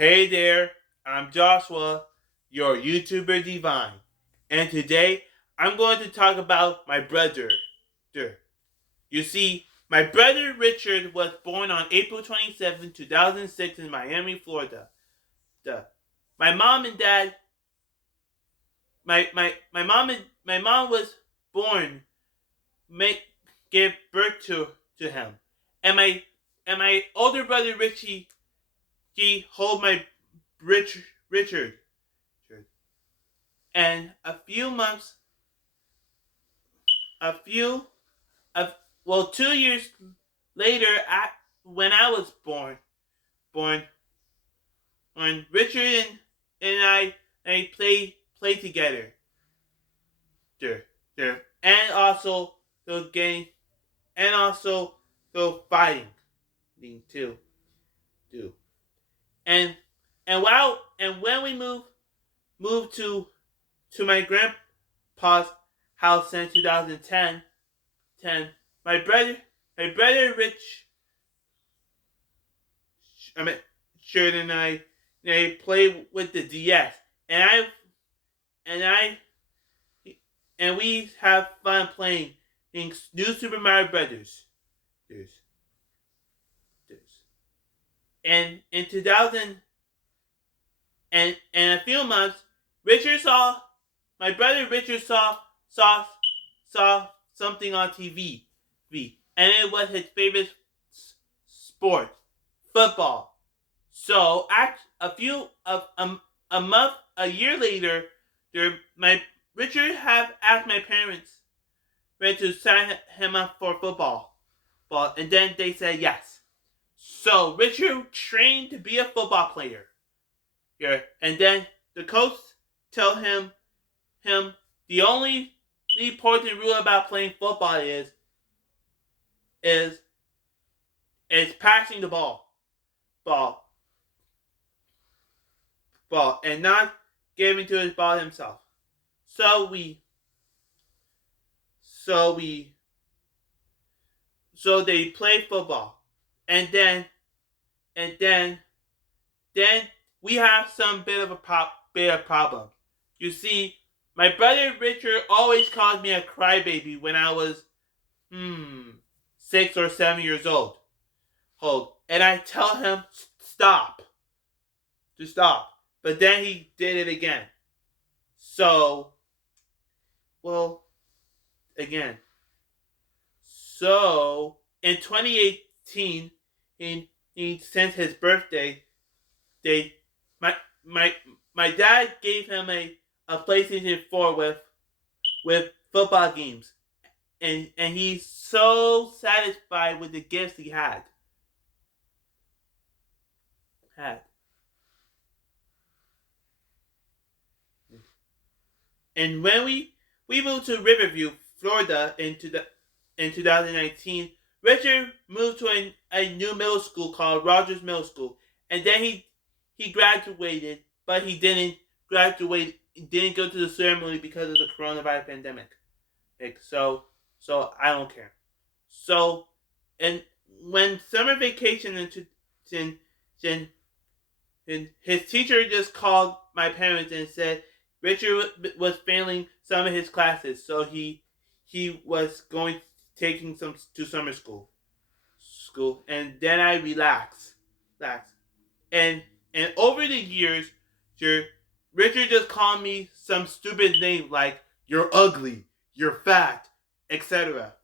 Hey there, I'm Joshua, your YouTuber Divine, and today I'm going to talk about my brother. You see, my brother Richard was born on April 27, 2006 in Miami, Florida. Duh. My mom and dad, my mom was born, make, gave birth to him, and my older brother Richie, he hold my Richard. And a few, a, 2 years later, when I was born, when Richard and I play together, there, and also the game, and also the fighting, too, too. And and when we moved to my grandpa's house in 2010, my brother Rich, I mean, Sharon and I play with the DS, and and I and we have fun playing in New Super Mario Brothers. There's, and in 2000 and a few months, Richard saw my brother Richard saw saw something on TV, and it was his favorite sport, football. So, a year later, my Richard have asked my parents to sign him up for football, and then they said yes. So Richard trained to be a football player. Yeah, and then the coach tell him the only important rule about playing football is is passing the ball, and not giving to his ball himself. So we, so we, so they play football, and and then, then we have some bit of problem. You see, my brother Richard always called me a crybaby when I was 6 or 7 years old. And I tell him stop, to stop, but then he did it again. So, well, again. So in 2018, since his birthday, they my my my dad gave him a PlayStation 4 with football games, and he's so satisfied with the gifts he had. And when we moved to Riverview, Florida in 2019, Richard moved to a new middle school called Rogers Middle School, and then he graduated, but he didn't graduate. Didn't go to the ceremony because of the coronavirus pandemic. So I don't care. So, and when summer vacation in, in, in his teacher just called my parents and said Richard was failing some of his classes, so he was going taking some to summer school, and then I relaxed, and over the years, Richard just called me some stupid name like "you're ugly," "you're fat," etc.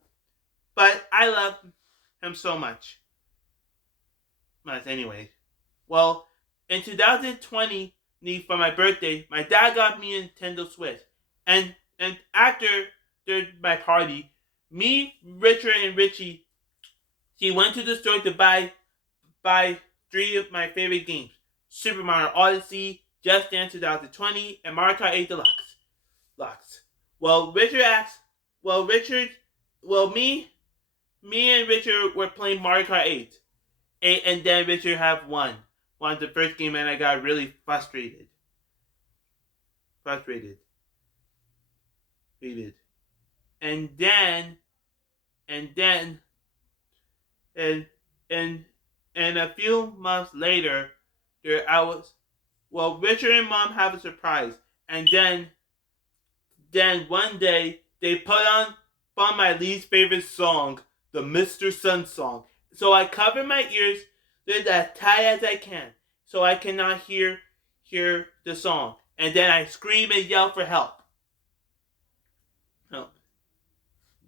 But I love him so much. Anyway, well, in 2020, for my birthday, my dad got me a Nintendo Switch, and after my party, me, Richard, and Richie, he went to the store to buy three of my favorite games: Super Mario Odyssey, Just Dance 2020, and Mario Kart 8 Deluxe. Well, Richard asked. Well, Richard. Well, me and Richard were playing Mario Kart 8. And then Richard have won the first game, and I got really frustrated, and then and and and and a few months later, Richard and Mom have a surprise, and then one day they put on my least favorite song, the Mr. Sun song. So I cover my ears as tight as I can, so I cannot hear the song, and then I scream and yell for help. Help.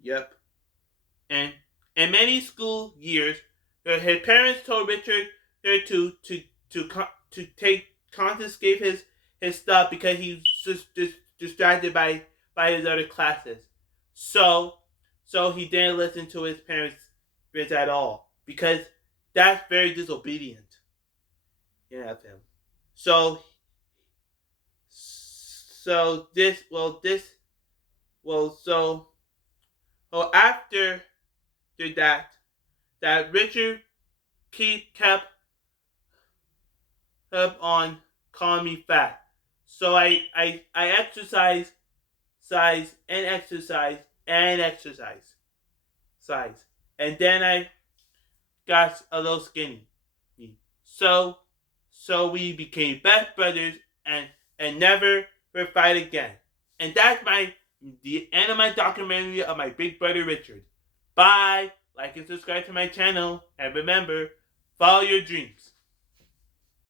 Yep. And in many school years, his parents told Richard to take confiscate his stuff because he's just distracted by his other classes. So he didn't listen to his parents at all because that's very disobedient. Yeah, of him. So so this well this well so well after that Richard kept up on calling me fat. So I exercise size and exercise and exercise size. And then I got a little skinny. So we became best brothers and never will fight again. And that's the end of my documentary of my big brother Richard. Bye. Like and subscribe to my channel, and remember, follow your dreams.